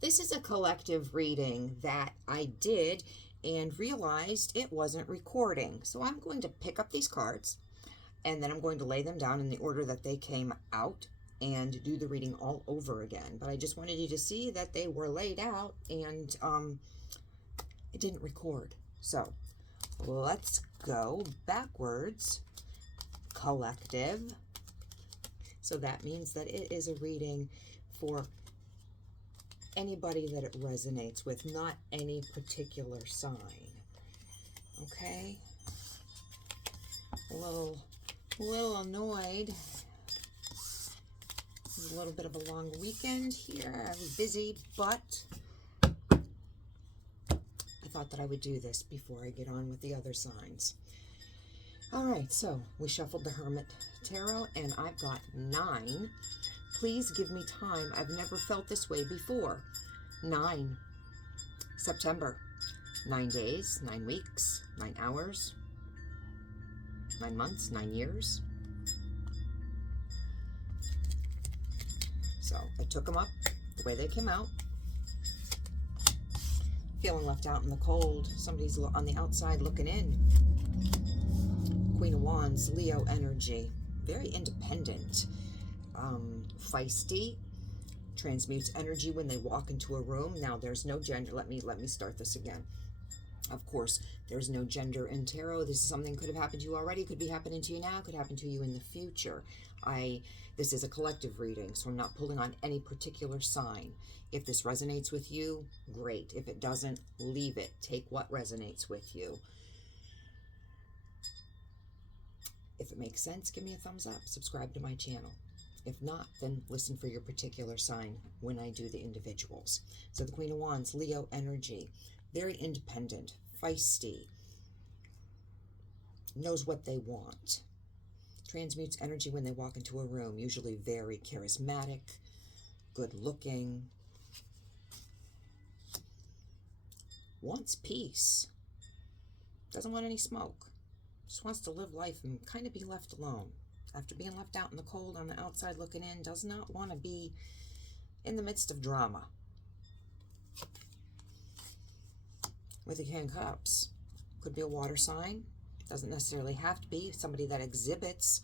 This is a collective reading that I did and realized it wasn't recording. So I'm going to pick up these cards and then I'm going to lay them down in the order that they came out and do the reading all over again. But I just wanted you to see that they were laid out and it didn't record. So let's go backwards. Collective. So that means that it is a reading for anybody that it resonates with, not any particular sign. Okay? A little annoyed. A little bit of a long weekend here. I was busy, but I thought that I would do this before I get on with the other signs. All right, so we shuffled the Hermit Tarot, and I've got 9. Please give me time. I've never felt this way before. 9. September. 9 days, 9 weeks, 9 hours, 9 months, 9 years. So I took them up the way they came out. Feeling left out in the cold. Somebody's on the outside looking in. Queen of Wands, Leo energy. Very independent. Feisty. Transmutes energy when they walk into a room. Now there's no gender. Let me start this again. Of course, there's no gender in tarot. This is something that could have happened to you already, could be happening to you now, could happen to you in the future. This is a collective reading, so I'm not pulling on any particular sign. If this resonates with you, great. If it doesn't, leave it. Take what resonates with you. If it makes sense, give me a thumbs up. Subscribe to my channel. If not, then listen for your particular sign when I do the individuals. So the Queen of Wands, Leo energy. Very independent, feisty, knows what they want, transmutes energy when they walk into a room, usually very charismatic, good looking, wants peace, doesn't want any smoke, just wants to live life and kind of be left alone. After being left out in the cold on the outside looking in, does not want to be in the midst of drama. With the King of Cups, could be a water sign, doesn't necessarily have to be somebody that exhibits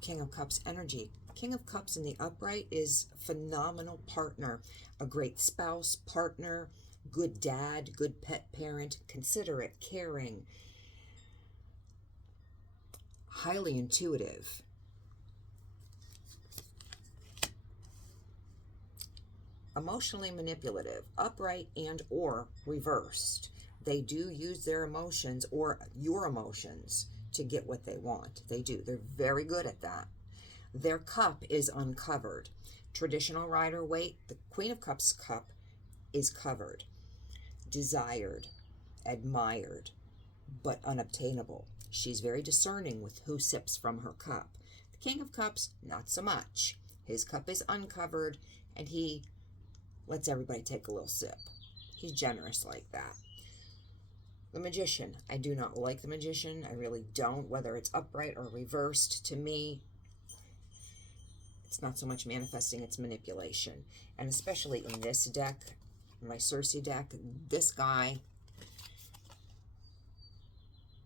King of Cups energy. King of Cups in the upright is phenomenal partner, a great spouse, partner, good dad, good pet parent, considerate, caring, highly intuitive. Emotionally manipulative, upright and or reversed. They do use their emotions or your emotions to get what they want. They do. They're very good at that. Their cup is uncovered. Traditional Rider-Waite, the Queen of Cups cup is covered. Desired, admired, but unobtainable. She's very discerning with who sips from her cup. The King of Cups, not so much. His cup is uncovered and he lets everybody take a little sip. He's generous like that. The Magician. I do not like the Magician. I really don't. Whether it's upright or reversed, to me, it's not so much manifesting, it's manipulation. And especially in this deck, my Circe deck, this guy,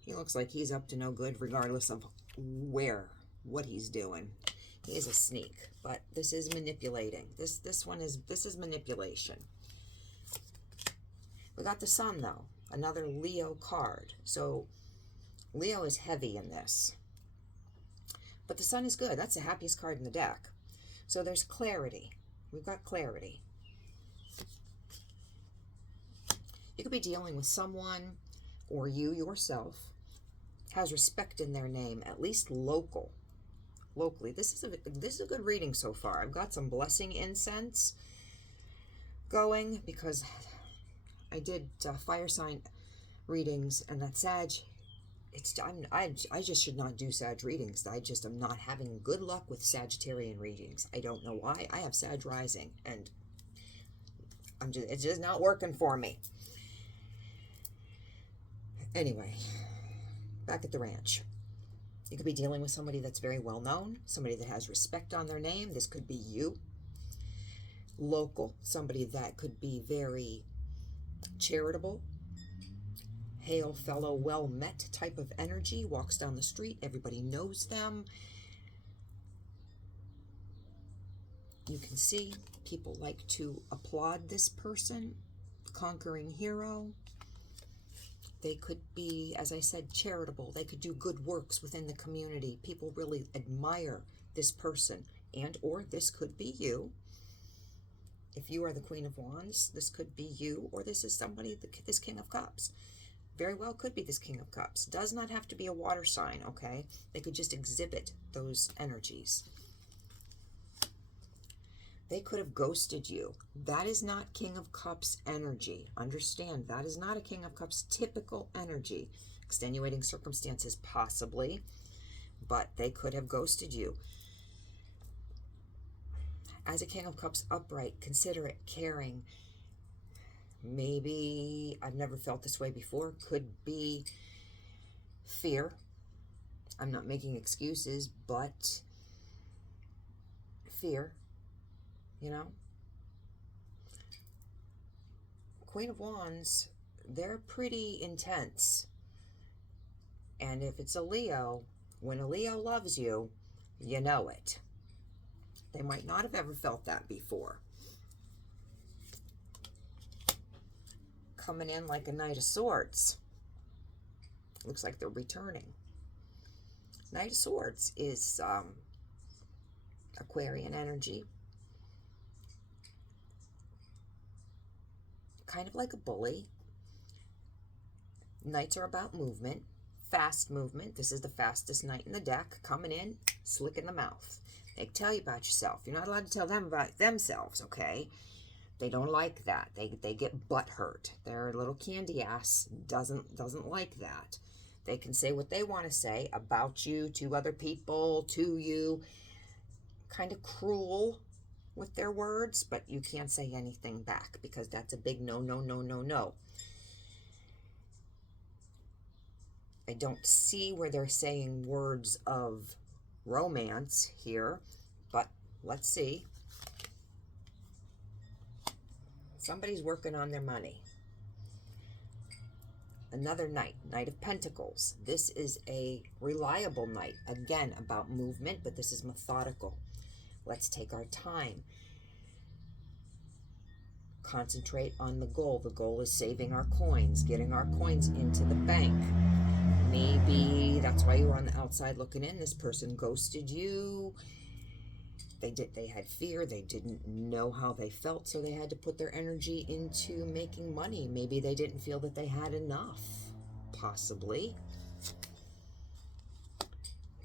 he looks like he's up to no good regardless of what he's doing. He is a sneak, but this is manipulating. This is manipulation. We got the Sun though, another Leo card. So Leo is heavy in this. But the Sun is good. That's the happiest card in the deck. So there's clarity. We've got clarity. You could be dealing with someone, or you yourself has respect in their name, at least locally. This is a good reading so far. I've got some blessing incense going because I did fire sign readings, and that Sag, I just should not do Sag readings. I just am not having good luck with Sagittarian readings. I don't know why. I have Sag rising, and it's just not working for me. Anyway, back at the ranch. You could be dealing with somebody that's very well known, somebody that has respect on their name. This could be you. local, somebody that could be very charitable, hail fellow, well met type of energy, walks down the street, everybody knows them. You can see people like to applaud this person, conquering hero. They could be, as I said, charitable. They could do good works within the community. People really admire this person, and or this could be you. If you are the Queen of Wands, this could be you, or this is somebody, this King of Cups. Very well could be this King of Cups. Does not have to be a water sign, okay? They could just exhibit those energies. They could have ghosted you. That is not King of Cups energy. Understand, that is not a King of Cups typical energy. Extenuating circumstances, possibly, but they could have ghosted you. As a King of Cups upright, considerate, caring. Maybe I've never felt this way before. Could be fear. I'm not making excuses, but fear, you know. Queen of Wands, they're pretty intense. And if it's a Leo, when a Leo loves you, you know it. They might not have ever felt that before. Coming in like a Knight of Swords. Looks like they're returning. Knight of Swords is Aquarian energy. Kind of like a bully. Knights are about movement. Fast movement. This is the fastest knight in the deck. Coming in, slick in the mouth. They tell you about yourself. You're not allowed to tell them about themselves, okay? They don't like that. They get butt hurt. Their little candy ass doesn't like that. They can say what they want to say about you, to other people, to you. Kind of cruel with their words, but you can't say anything back because that's a big no, no, no, no, no. I don't see where they're saying words of romance here, but let's see. Somebody's working on their money. Another knight, Knight of Pentacles. This is a reliable knight. Again, about movement, but this is methodical. Let's take our time. Concentrate on the goal. The goal is saving our coins, getting our coins into the bank. Maybe that's why you were on the outside looking in. This person ghosted you. They had fear. They didn't know how they felt, so they had to put their energy into making money. Maybe they didn't feel that they had enough. Possibly.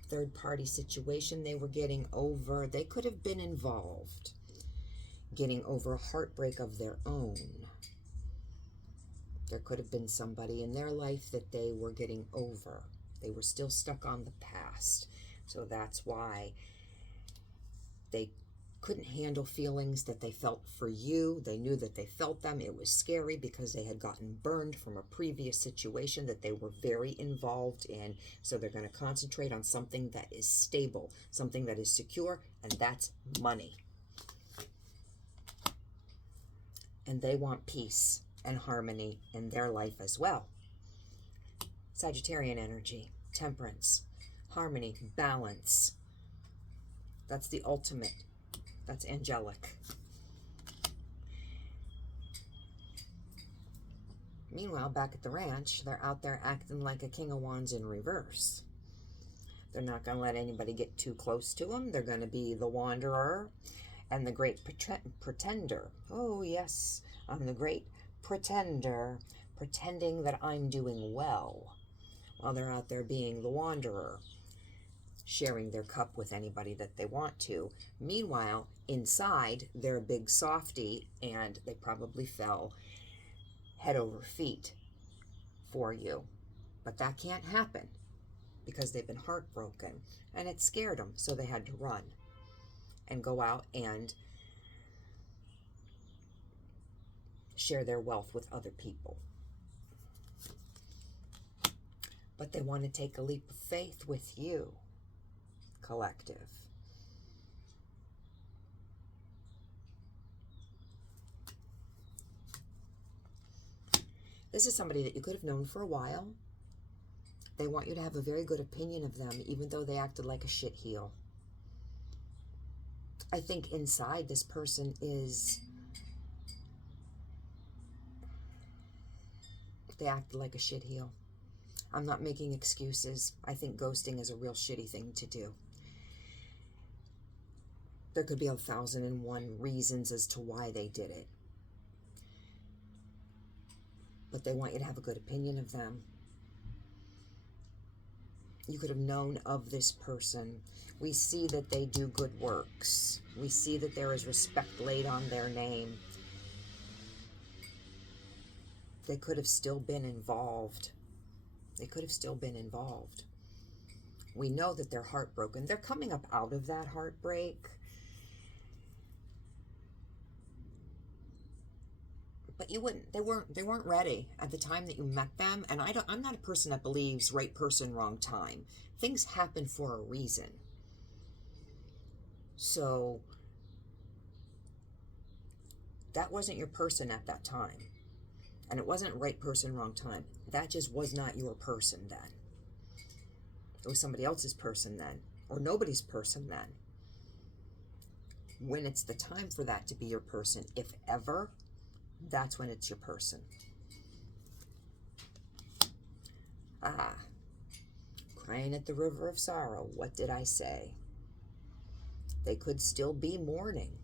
Third party situation they were getting over. They could have been involved. Getting over a heartbreak of their own. There could have been somebody in their life that they were getting over. They were still stuck on the past. So that's why they couldn't handle feelings that they felt for you. They knew that they felt them. It was scary because they had gotten burned from a previous situation that they were very involved in. So they're going to concentrate on something that is stable, something that is secure, and that's money. And they want peace and harmony in their life as well. Sagittarian energy, temperance, harmony, balance. That's the ultimate. That's angelic. Meanwhile, back at the ranch, they're out there acting like a King of Wands in reverse. They're not going to let anybody get too close to them. They're going to be the wanderer and the great pretender. Oh, yes, I'm the great pretender, pretending that I'm doing well, while they're out there being the wanderer, sharing their cup with anybody that they want to. Meanwhile, inside, they're a big softy, and they probably fell head over feet for you. But that can't happen because they've been heartbroken, and it scared them, so they had to run and go out and share their wealth with other people. But they want to take a leap of faith with you, collective. This is somebody that you could have known for a while. They want you to have a very good opinion of them, even though they acted like a shit heel. I think inside this person they acted like a shit heel. I'm not making excuses. I think ghosting is a real shitty thing to do. There could be 1,001 reasons as to why they did it. But they want you to have a good opinion of them. You could have known of this person. We see that they do good works. We see that there is respect laid on their name. They could have still been involved. They could have still been involved. We know that they're heartbroken. They're coming up out of that heartbreak. But they weren't ready at the time that you met them. And I'm not a person that believes right person, wrong time. Things happen for a reason. So that wasn't your person at that time. And it wasn't right person, wrong time. That just was not your person then. It was somebody else's person then. Or nobody's person then. When it's the time for that to be your person, if ever, that's when it's your person. Crying at the river of sorrow. What did I say? They could still be mourning.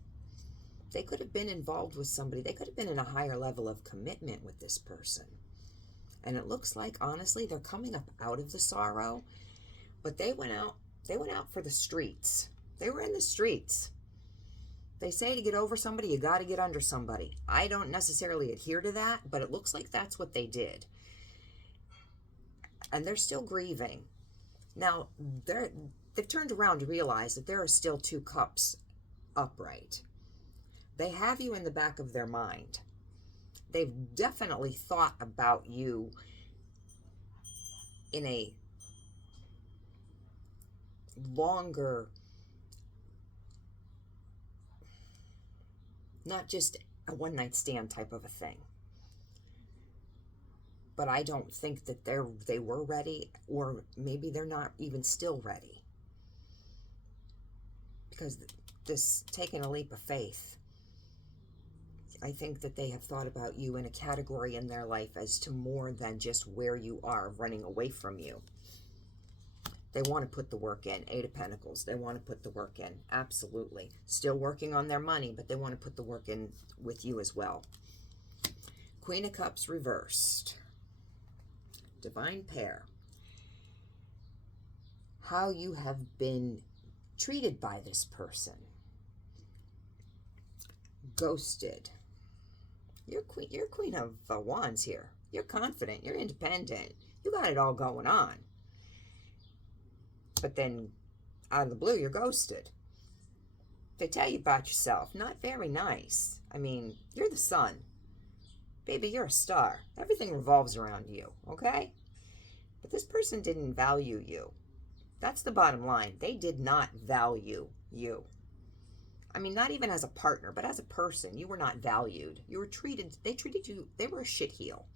They could have been involved with somebody. They could have been in a higher level of commitment with this person. And it looks like, honestly, they're coming up out of the sorrow. But they went out for the streets. They were in the streets. They say to get over somebody, you got to get under somebody. I don't necessarily adhere to that, but it looks like that's what they did. And they're still grieving. Now, they've turned around to realize that there are still 2 cups upright. They have you in the back of their mind. They've definitely thought about you in a longer, not just a one-night stand type of a thing. But I don't think that they were ready, or maybe they're not even still ready. Because this taking a leap of faith, I think that they have thought about you in a category in their life as to more than just where you are running away from you. They want to put the work in. 8 of Pentacles. They want to put the work in. Absolutely. Still working on their money, but they want to put the work in with you as well. Queen of Cups reversed. Divine pair. How you have been treated by this person. Ghosted. You're queen of wands here. You're confident. You're independent. You got it all going on. But then, out of the blue, you're ghosted. They tell you about yourself. Not very nice. I mean, you're the sun. Baby, you're a star. Everything revolves around you, okay? But this person didn't value you. That's the bottom line. They did not value you. I mean, not even as a partner, but as a person, you were not valued. They treated you, they were a shit heel.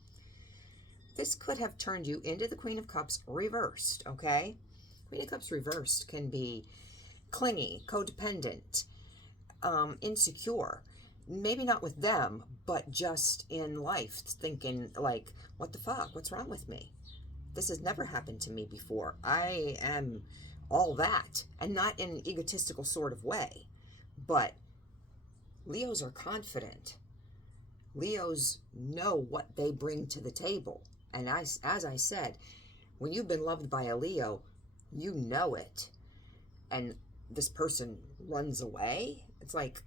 This could have turned you into the Queen of Cups reversed, okay? Queen of Cups reversed can be clingy, codependent, insecure. Maybe not with them, but just in life, thinking like, what the fuck? What's wrong with me? This has never happened to me before. I am all that, and not in an egotistical sort of way. But Leos are confident. Leos know what they bring to the table. And as I said, when you've been loved by a Leo, you know it. And this person runs away. It's like,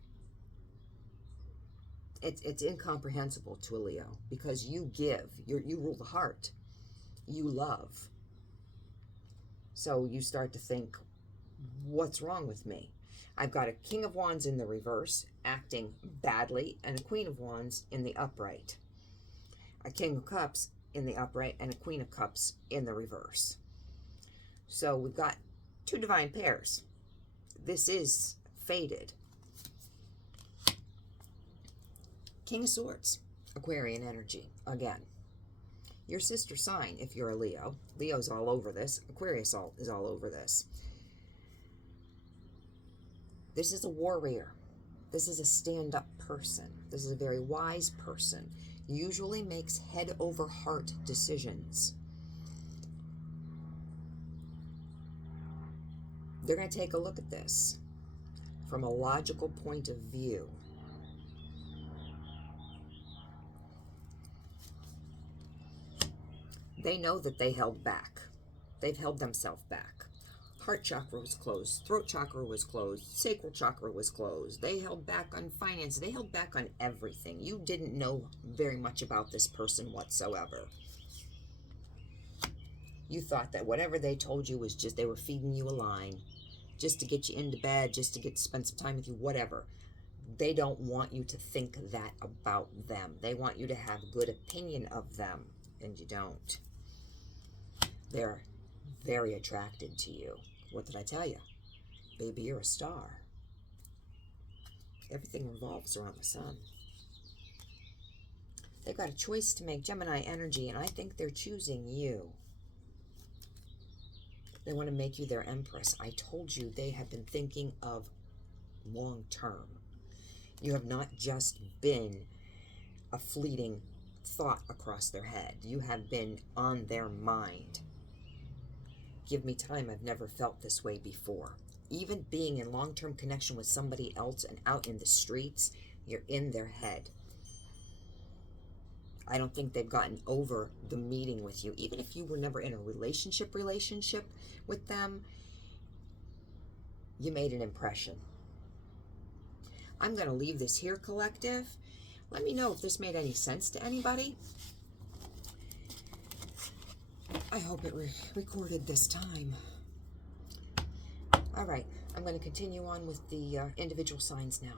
it's incomprehensible to a Leo, because you give. You rule the heart. You love. So you start to think, what's wrong with me? I've got a King of Wands in the reverse, acting badly, and a Queen of Wands in the upright. A King of Cups in the upright, and a Queen of Cups in the reverse. So we've got 2 divine pairs. This is fated. King of Swords, Aquarian energy, again. Your sister sign, if you're a Leo. Leo's all over this. Aquarius is all over this. This is a warrior. This is a stand-up person. This is a very wise person. Usually makes head over heart decisions. They're going to take a look at this from a logical point of view. They know that they held back. They've held themselves back. Heart chakra was closed. Throat chakra was closed. Sacral chakra was closed. They held back on finance. They held back on everything. You didn't know very much about this person whatsoever. You thought that whatever they told you was just they were feeding you a line, just to get you into bed, just to get to spend some time with you, whatever. They don't want you to think that about them. They want you to have a good opinion of them, and you don't. They're very attracted to you. What did I tell you? Baby, you're a star. Everything revolves around the sun. They've got a choice to make, Gemini energy, and I think they're choosing you. They want to make you their empress. I told you they have been thinking of long term. You have not just been a fleeting thought across their head. You have been on their mind. Give me time. I've never felt this way before. Even being in long-term connection with somebody else and out in the streets, you're in their head. I don't think they've gotten over the meeting with you. Even if you were never in a relationship with them, you made an impression. I'm going to leave this here, collective. Let me know if this made any sense to anybody. I hope it recorded this time. All right, I'm going to continue on with the individual signs now.